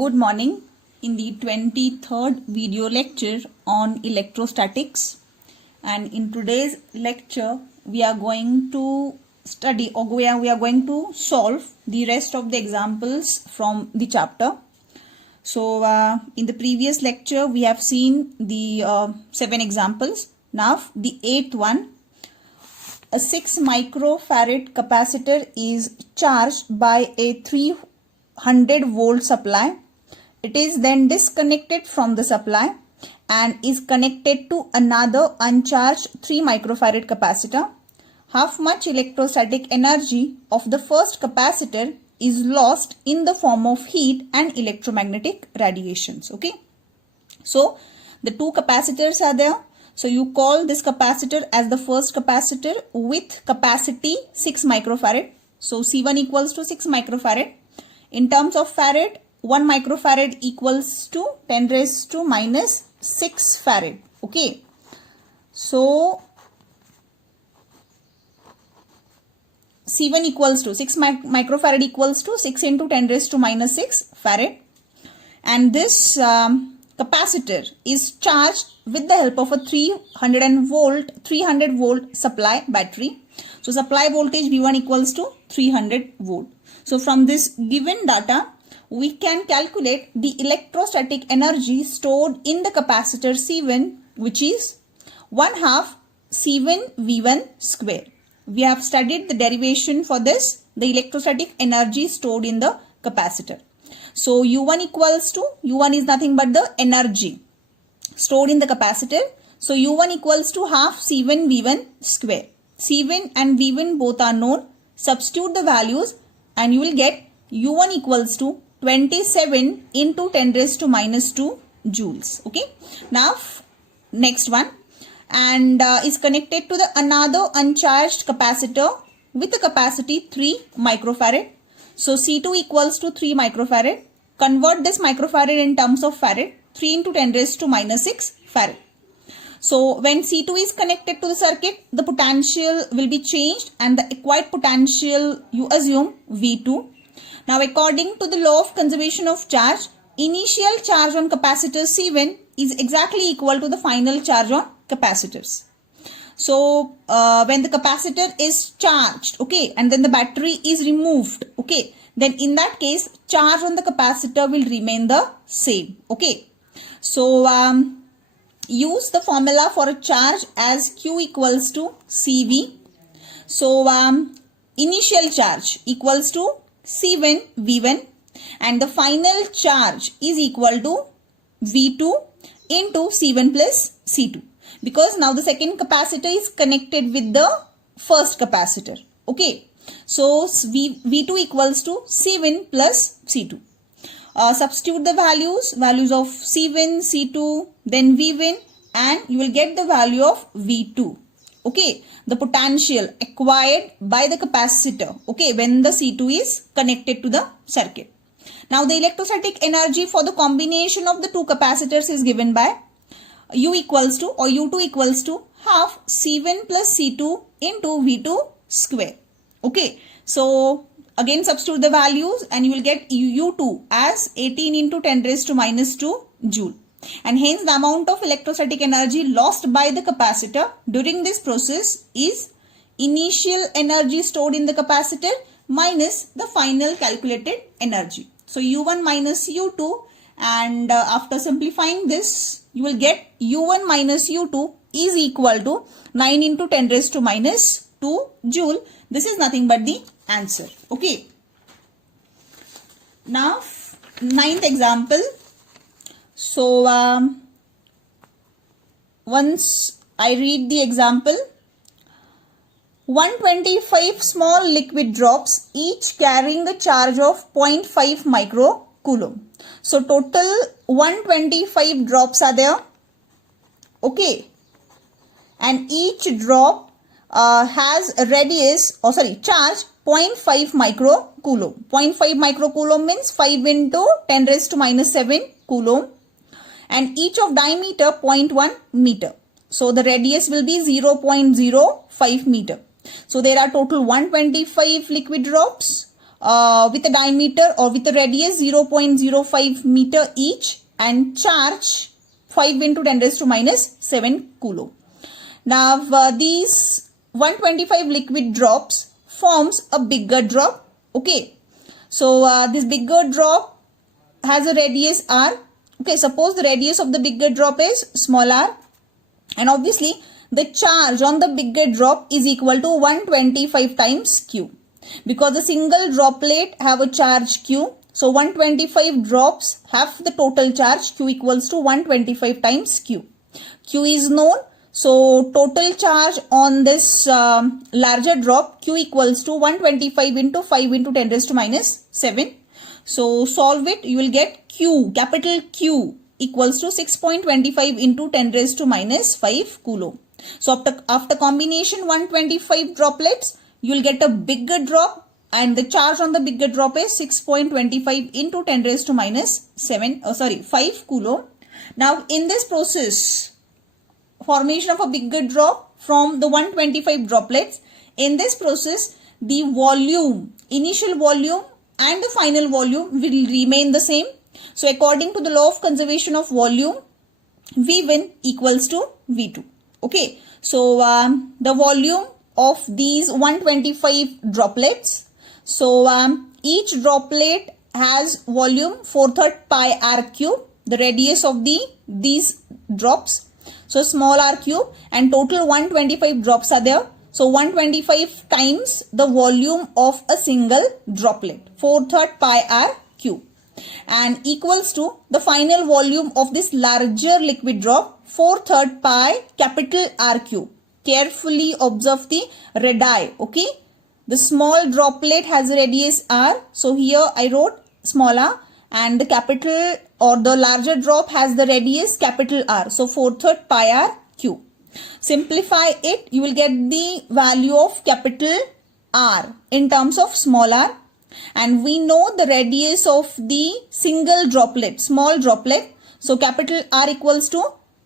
Good morning. In the 23rd video lecture on electrostatics, and in today's lecture we are going to study, or we are going to solve the rest of the examples from the chapter. So in the previous lecture we have seen the 7 examples. Now the 8th one, a 6 microfarad capacitor is charged by a 300 volt supply. It is then disconnected from the supply and is connected to another uncharged 3 microfarad capacitor. How much electrostatic energy of the first capacitor is lost in the form of heat and electromagnetic radiations? Okay, so the two capacitors are there. So you call this capacitor as the first capacitor with capacity 6 microfarad. So C1 equals to 6 microfarad. In terms of farad, 1 microfarad equals to 10 raised to minus 6 farad. Okay. So C1 equals to 6 microfarad equals to 6 into 10 raised to minus 6 farad. And this capacitor is charged with the help of a 300 volt supply battery. So supply voltage V1 equals to 300 volt. So from this given data, we can calculate the electrostatic energy stored in the capacitor C1, which is 1/2 C1 V1 square. We have studied the derivation for this, the electrostatic energy stored in the capacitor. So U1 equals to, U1 is nothing but the energy stored in the capacitor. So U1 equals to 1/2 C1 V1 square. C1 and V1 both are known. Substitute the values and you will get U1 equals to 27 into 10 raised to minus 2 joules. Okay. Now next one, and is connected to the another uncharged capacitor with the capacity 3 microfarad. So C2 equals to 3 microfarad. Convert this microfarad in terms of farad. 3 into 10 raised to minus 6 farad. So when C2 is connected to the circuit, the potential will be changed and the acquired potential you assume V2. Now according to the law of conservation of charge, initial charge on capacitor C1 is exactly equal to the final charge on capacitors. So when the capacitor is charged, okay, and then the battery is removed, okay, then in that case charge on the capacitor will remain the same. Okay, so use the formula for a charge as Q equals to CV. So initial charge equals to C1 V1 and the final charge is equal to V2 into C1 plus C2, because now the second capacitor is connected with the first capacitor. Okay, so V2 equals to C1 plus C2. Substitute the values of C1, C2, then V1, and you will get the value of V2. Okay, the potential acquired by the capacitor, okay, when the C2 is connected to the circuit. Now the electrostatic energy for the combination of the two capacitors is given by U equals to, or U2 equals to 1/2 C1 plus C2 into V2 square. Okay, so again substitute the values and you will get U2 as 18 into 10 raised to minus 2 joule. And hence the amount of electrostatic energy lost by the capacitor during this process is initial energy stored in the capacitor minus the final calculated energy. So U1 minus U2, and after simplifying this you will get U1 minus U2 is equal to 9 into 10 raised to minus 2 joule. This is nothing but the answer. Okay. Now 9th example. So once I read the example, 125 small liquid drops, each carrying a charge of 0.5 microcoulomb. So total 125 drops are there. Okay, and each drop has a radius, charge 0.5 microcoulomb. 0.5 microcoulomb means 5 into 10 raised to minus 7 coulomb, and each of diameter 0.1 meter. So the radius will be 0.05 meter. So there are total 125 liquid drops with a diameter or with a radius 0.05 meter each and charge 5 into 10 raised to minus 7 coulomb. Now these 125 liquid drops forms a bigger drop. Okay, so this bigger drop has a radius r. Okay, suppose the radius of the bigger drop is small r, and obviously the charge on the bigger drop is equal to 125 times q, because the single droplet have a charge q. So 125 drops have the total charge q equals to 125 times q. Q is known, so total charge on this larger drop q equals to 125 into 5 into 10 raised to minus 7. So solve it, you will get q, capital Q equals to 6.25 into 10 raised to minus 5 coulomb. So after combination 125 droplets, you will get a bigger drop, and the charge on the bigger drop is 6.25 into 10 raised to minus 5 coulomb. Now in this process, formation of a bigger drop from the 125 droplets, in this process the volume, initial volume and the final volume will remain the same. So according to the law of conservation of volume, V1 equals to V2. Okay, so the volume of these 125 droplets, so each droplet has volume 4/3 pi r cube, the radius of these drops, so small r cube, and total 125 drops are there. So 125 times the volume of a single droplet, 4/3 pi r cube, and equals to the final volume of this larger liquid drop, 4/3 pi capital R cube. Carefully observe the radii. Okay, the small droplet has a radius r, so here I wrote small r, and the capital or the larger drop has the radius capital R, so 4/3 pi r cube. Simplify it, you will get the value of capital R in terms of small r, and we know the radius of the single droplet, small droplet, so capital R equals to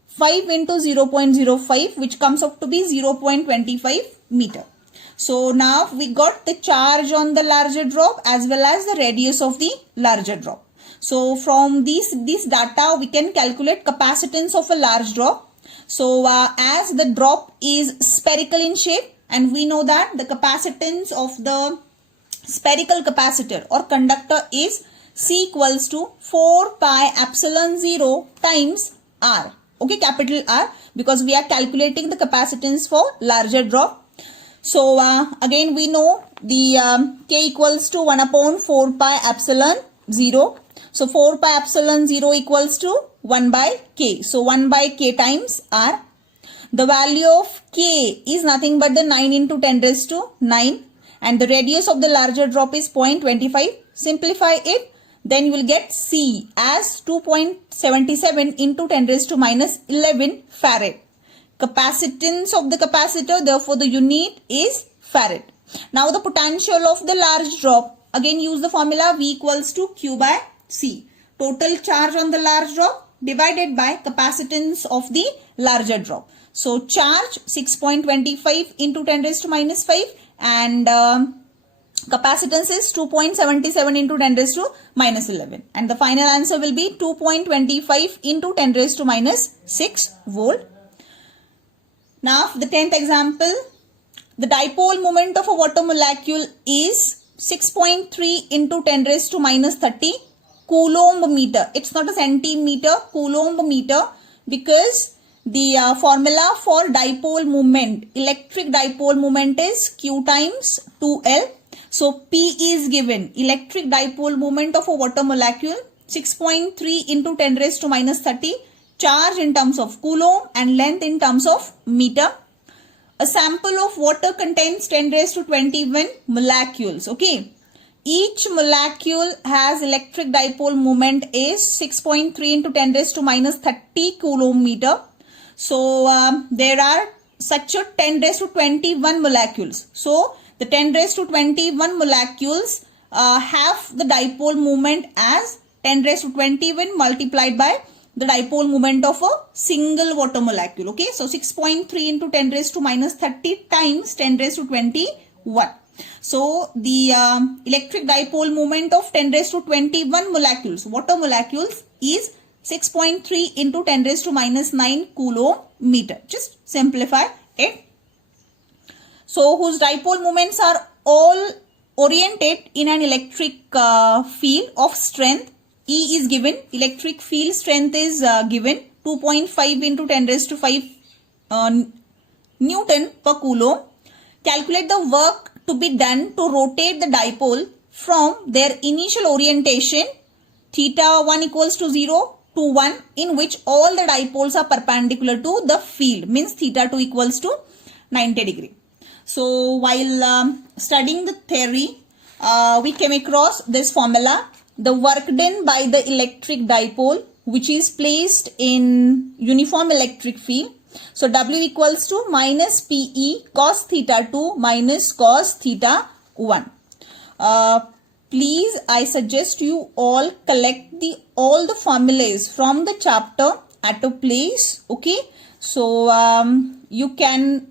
5 into 0.05, which comes up to be 0.25 meter. So now we got the charge on the larger drop as well as the radius of the larger drop. So from this data we can calculate capacitance of a large drop. So as the drop is spherical in shape, and we know that the capacitance of the spherical capacitor or conductor is C equals to 4 pi epsilon 0 times R. Okay, capital R, because we are calculating the capacitance for larger drop. So again we know the K equals to 1 upon 4 pi epsilon 0. So 4 pi epsilon 0 equals to 1 by K. So 1 by K times R. The value of K is nothing but the 9 into 10 raised to 9, and the radius of the larger drop is 0.25. Simplify it, then you will get C as 2.77 into 10 raised to minus 11 farad. Capacitance of the capacitor, therefore the unit is farad. Now the potential of the large drop, again use the formula V equals to Q by C. Total charge on the large drop divided by capacitance of the larger drop. So charge 6.25 into 10 raised to minus 5, and capacitance is 2.77 into 10 raised to minus 11. And the final answer will be 2.25 into 10 raised to minus 6 volt. Now the 10th example, the dipole moment of a water molecule is 6.3 into 10 raised to minus 30 coulomb meter. It's not a centimeter, coulomb meter, because the formula for dipole moment, electric dipole moment is Q times 2L. So P is given, electric dipole moment of a water molecule 6.3 into 10 raised to minus 30, charge in terms of coulomb and length in terms of meter. A sample of water contains 10 raised to 21 molecules. Okay, each molecule has electric dipole moment is 6.3 into 10 raised to minus 30 coulomb meter. So there are such a 10 raised to 21 molecules. So the 10 raised to 21 molecules have the dipole moment as 10 raised to 21 multiplied by the dipole moment of a single water molecule. Okay, so 6.3 into 10 raised to minus 30 times 10 raised to 21. So the electric dipole moment of 10 raised to 21 molecules, water molecules, is 6.3 into 10 raised to minus 9 coulomb meter. Just simplify it. So whose dipole moments are all oriented in an electric field of strength. E is given, electric field strength is given 2.5 into 10 raised to 5 Newton per coulomb. Calculate the work to be done to rotate the dipole from their initial orientation theta 1 equals to 0 to 1, in which all the dipoles are perpendicular to the field, means theta 2 equals to 90 degree. So while studying the theory, we came across this formula. The work done by the electric dipole which is placed in uniform electric field. So W equals to minus PE cos theta 2 minus cos theta 1. Please, I suggest you all collect all the formulas from the chapter at a place. Okay. So you can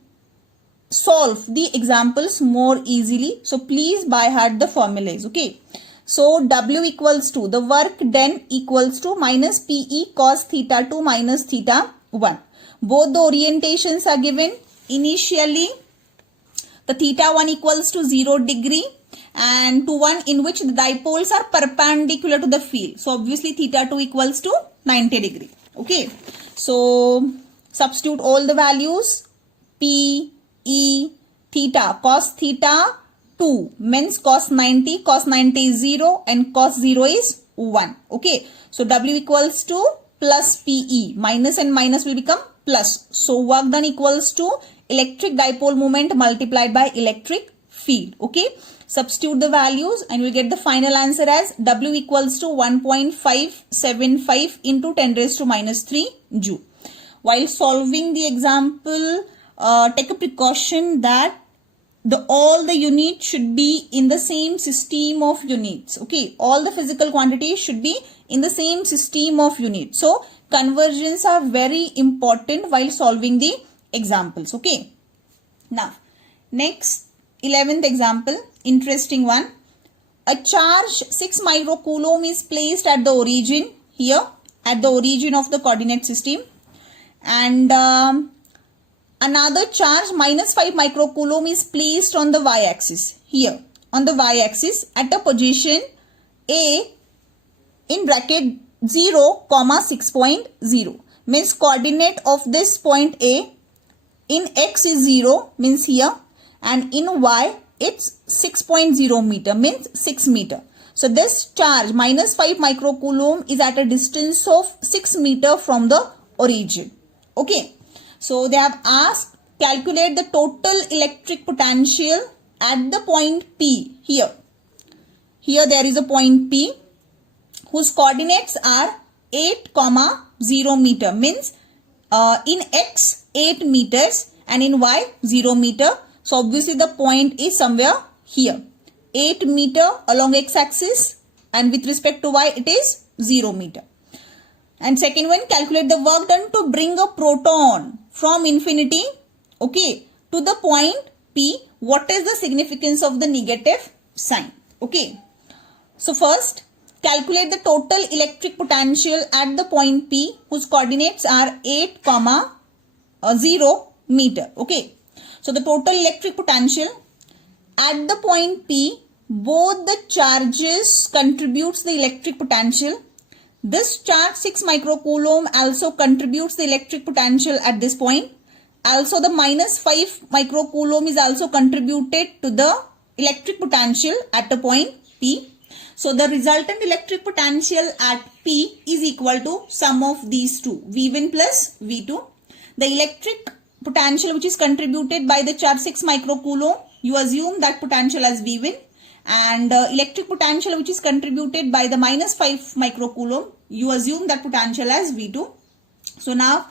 solve the examples more easily. So please by heart the formulas. Okay. So W equals to, the work done equals to minus PE cos theta 2 minus theta 1. Both the orientations are given. Initially, the theta 1 equals to 0 degree and to 1, in which the dipoles are perpendicular to the field. So obviously theta 2 equals to 90 degree. Okay. So substitute all the values. P, E, theta, cos theta 2 means cos 90 is 0 and cos 0 is 1. Okay. So W equals to plus PE. Minus and minus will become plus. So work done equals to electric dipole moment multiplied by electric field. Okay. Substitute the values and we will get the final answer as W equals to 1.575 into 10 raised to minus 3 joule. While solving the example, take a precaution that all the units should be in the same system of units. Okay. All the physical quantities should be in the same system of units. So conversions are very important while solving the examples. Okay. Now, next 11th example, interesting one. A charge 6 microcoulomb is placed at the origin, here at the origin of the coordinate system, and another charge minus 5 microcoulomb is placed on the y-axis, here on the y-axis at a position A in bracket 0, 6.0, means coordinate of this point A in x is 0, means here, and in y it's 6.0 meter, means 6 meter. So this charge minus 5 microcoulomb is at a distance of 6 meter from the origin. Okay. So they have asked calculate the total electric potential at the point P, here. Here there is a point P whose coordinates are 8, 0 meter, means in x 8 meters and in y 0 meter. So obviously the point is somewhere here. 8 meter along x-axis and with respect to y it is 0 meter. And second one, calculate the work done to bring a proton from infinity, okay, to the point P. What is the significance of the negative sign? Okay. So first, calculate the total electric potential at the point P whose coordinates are 8, 0 meter. Okay. So the total electric potential at the point P, both the charges contributes the electric potential. This charge 6 microcoulomb also contributes the electric potential at this point. Also the minus 5 microcoulomb is also contributed to the electric potential at a point P. So the resultant electric potential at P is equal to sum of these two, V1 plus V2. The electric potential which is contributed by the charge 6 microcoulomb, you assume that potential as V1, and electric potential which is contributed by the minus 5 microcoulomb, you assume that potential as V2. So now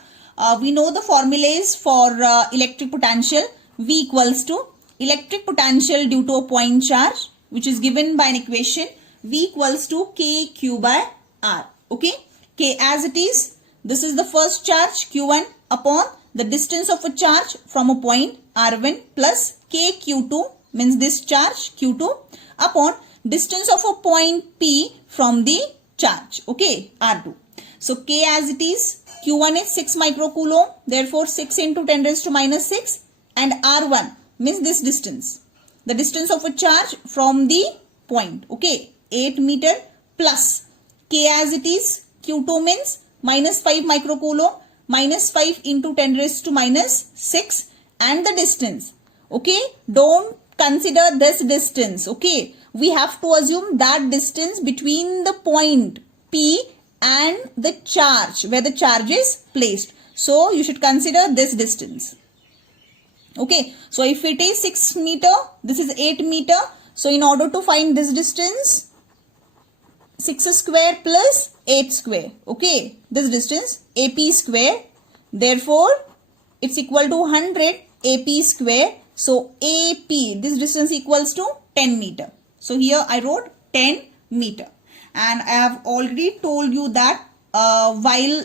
we know the formulas for electric potential. V equals to electric potential due to a point charge which is given by an equation, V equals to KQ by R. Okay, K as it is, this is the first charge Q1 upon the distance of a charge from a point R1 plus KQ2 means this charge Q2 upon distance of a point P from the charge, okay, R2. So K as it is, Q1 is 6 microcoulomb, therefore 6 into 10 raised to minus 6, and R1 means this distance, the distance of a charge from the point, okay, 8 meter plus K as it is, Q2 means minus 5 microcoulomb, minus 5 into 10 raised to minus 6, and the distance, okay, don't consider this distance, okay, we have to assume that distance between the point P and the charge, where the charge is placed. So you should consider this distance. Okay, so if it is 6 meter, this is 8 meter. So in order to find this distance, 6 square plus 8 square. Okay, this distance AP square. Therefore, it's equal to 100 AP square. So AP, this distance equals to 10 meter. So here I wrote 10 meter. And I have already told you that while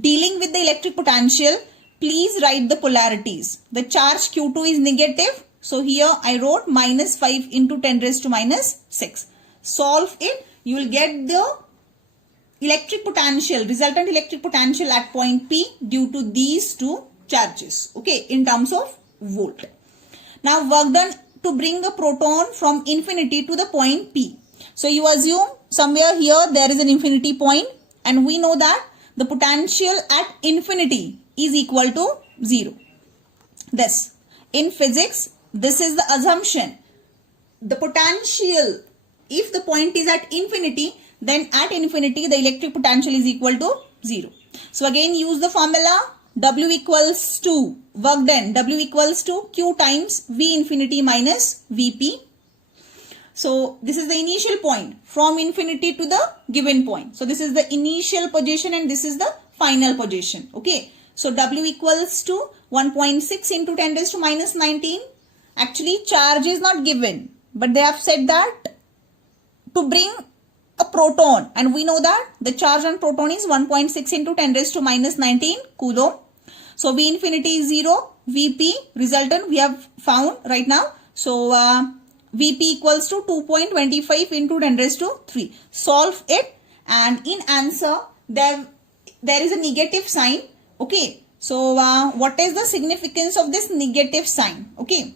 dealing with the electric potential, please write the polarities. The charge Q2 is negative. So here I wrote minus 5 into 10 raised to minus 6. Solve it. You will get the electric potential, resultant electric potential at point P due to these two charges. Okay, in terms of volt. Now work done to bring a proton from infinity to the point P. So you assume somewhere here there is an infinity point, and we know that the potential at infinity is equal to 0. Thus, in physics, this is the assumption. The potential, if the point is at infinity, then at infinity the electric potential is equal to 0. So again use the formula W equals to, work done, W equals to Q times V infinity minus Vp. So this is the initial point from infinity to the given point. So this is the initial position and this is the final position. Okay. So W equals to 1.6 into 10 raised to minus 19. Actually charge is not given, but they have said that to bring a proton, and we know that the charge on proton is 1.6 into 10 raised to minus 19 coulomb. So V infinity is 0, Vp resultant we have found right now. So Vp equals to 2.25 into 10 raised to 3. Solve it, and in answer there is a negative sign. Okay. So what is the significance of this negative sign? Okay.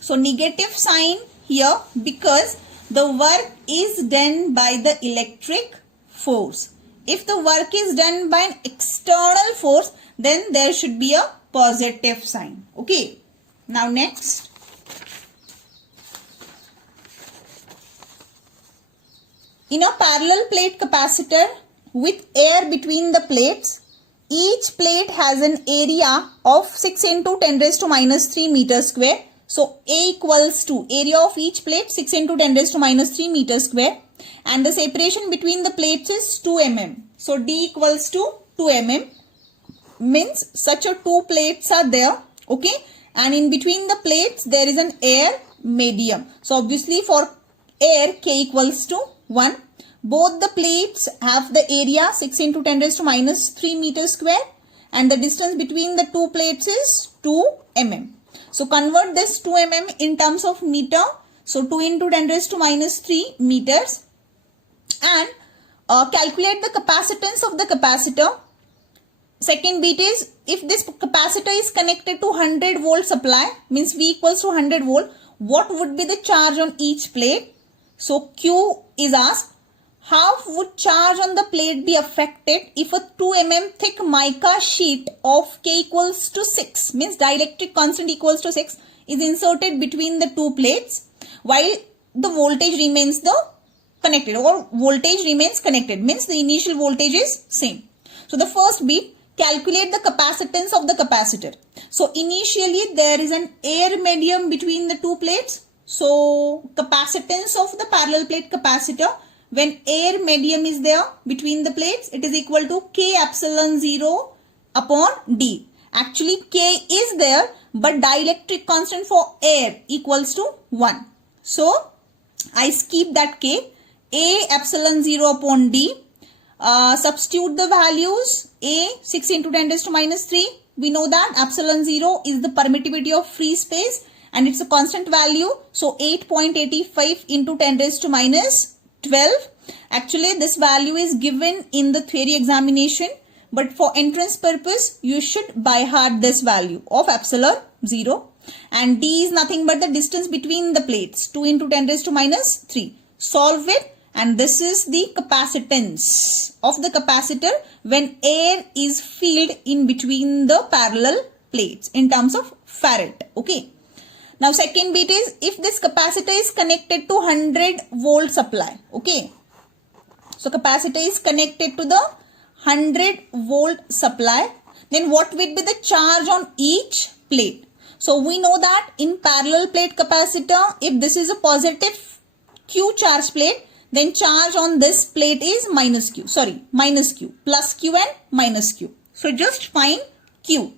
So negative sign here because the work is done by the electric force. If the work is done by an external force, then there should be a positive sign. Okay. Now next. In a parallel plate capacitor with air between the plates, each plate has an area of 6 into 10 raised to minus 3 meter square. So A equals to area of each plate 6 into 10 raised to minus 3 meter square, and the separation between the plates is 2 mm. So D equals to 2 mm means such a two plates are there. Okay, and in between the plates there is an air medium. So obviously for air K equals to 1. Both the plates have the area 6 into 10 raised to minus 3 meter square, and the distance between the two plates is 2 mm. So convert this 2 mm in terms of meter. So 2 into 10 raised to minus 3 meters, and calculate the capacitance of the capacitor. Second bit is, if this capacitor is connected to 100 volt supply, means V equals to 100 volt, what would be the charge on each plate? So Q is asked. How would charge on the plate be affected if a 2 mm thick mica sheet of K equals to 6, means dielectric constant equals to 6, is inserted between the two plates while the voltage remains connected, or voltage remains connected, means the initial voltage is same. So the first bit, calculate the capacitance of the capacitor. So initially there is an air medium between the two plates. So capacitance of the parallel plate capacitor, when air medium is there between the plates, it is equal to K epsilon 0 upon D. Actually K is there, but dielectric constant for air equals to 1. So I skip that K. A epsilon 0 upon D. Substitute the values. A 6 into 10 raised to minus 3. We know that epsilon 0 is the permittivity of free space, and it's a constant value. So 8.85 into 10 raised to minus 12. Actually, this value is given in the theory examination, but for entrance purpose, you should by heart this value of epsilon 0. And D is nothing but the distance between the plates, 2 into 10 raised to minus 3. Solve it, and this is the capacitance of the capacitor when air is filled in between the parallel plates in terms of farad. Okay. Now second bit is if this capacitor is connected to 100 volt supply. Okay. So capacitor is connected to the 100 volt supply. Then what will be the charge on each plate? So we know that in parallel plate capacitor, if this is a positive Q charge plate, then charge on this plate is minus Q. Plus Q and minus Q. So just find Q.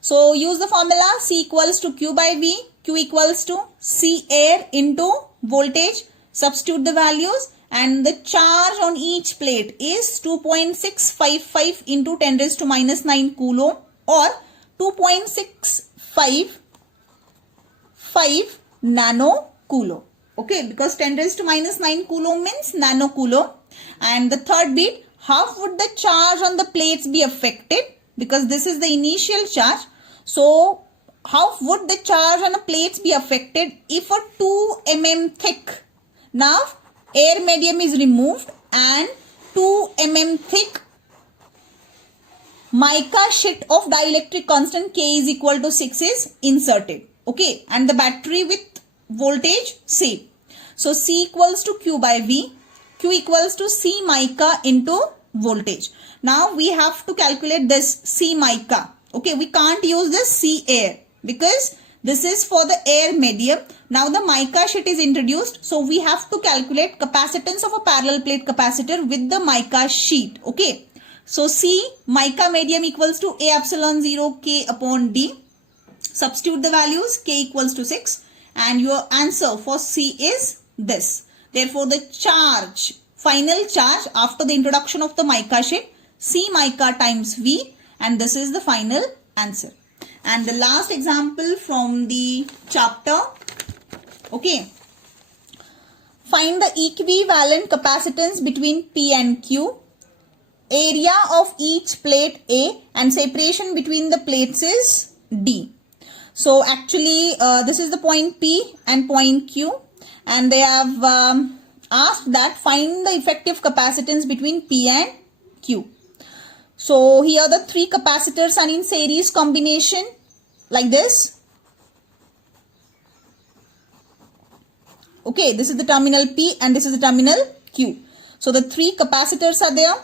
So use the formula C equals to Q by V. Q equals to C air into voltage. Substitute the values, and the charge on each plate is 2.655 into 10 raised to minus 9 coulomb, or 2.655 nano coulomb. Okay, because 10 raised to minus 9 coulomb means nano coulomb. And the third bit, how would the charge on the plates be affected? Because this is the initial charge. So how would the charge on the plates be affected if a 2 mm thick, now air medium is removed and 2 mm thick mica sheet of dielectric constant K is equal to 6 is inserted. Okay, and the battery with voltage same. So C equals to Q by V. Q equals to C mica into voltage. Now we have to calculate this C mica. Okay, we can't use this C air because this is for the air medium. Now the mica sheet is introduced. So we have to calculate capacitance of a parallel plate capacitor with the mica sheet. Okay. So C mica medium equals to A epsilon 0 K upon D. Substitute the values. K equals to 6. And your answer for C is this. Therefore the charge, final charge after the introduction of the mica sheet, C mica times V, and this is the final answer. And the last example from the chapter. Okay. Find the equivalent capacitance between P and Q. Area of each plate A and separation between the plates is D. So actually this is the point P and point Q, and they have asked that find the effective capacitance between P and Q. So here the three capacitors are in series combination like this. Okay, this is the terminal P and this is the terminal Q. So the three capacitors are there.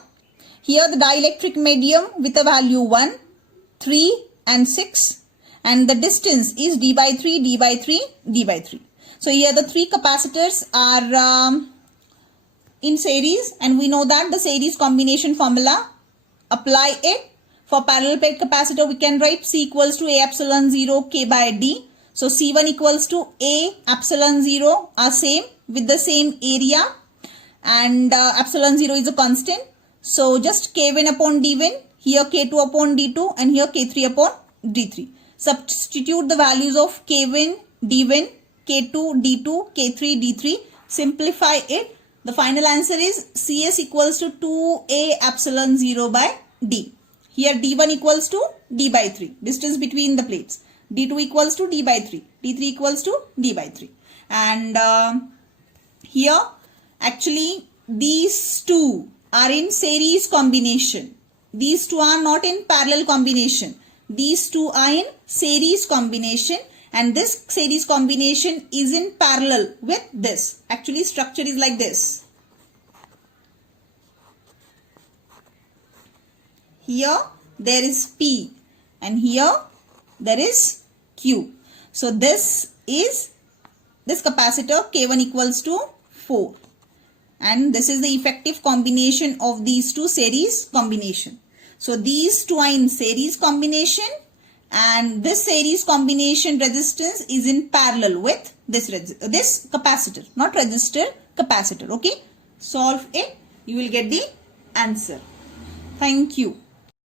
Here the dielectric medium with a value 1, 3 and 6, and the distance is D by 3, D by 3, D by 3. So here the three capacitors are in series, and we know that the series combination formula, apply it. For parallel plate capacitor, we can write C equals to A epsilon 0 K by D. So C1 equals to A epsilon 0 are same with the same area, and epsilon 0 is a constant. So just K1 upon D1, here K2 upon D2, and here K3 upon D3. Substitute the values of K1, D1, K2, D2, K3, D3. Simplify it. The final answer is CS equals to 2A epsilon 0 by D. Here D1 equals to D by 3, distance between the plates. D2 equals to D by 3. D3 equals to D by 3. And here actually these two are in series combination. These two are not in parallel combination. These two are in series combination, and this series combination is in parallel with this. Actually structure is like this. Here there is P and here there is Q. So this is this capacitor K1 equals to 4, and this is the effective combination of these two series combination. So these two are in series combination, and this series combination resistance is in parallel with this capacitor, not resistor, capacitor. Okay, solve it, you will get the answer. Thank you.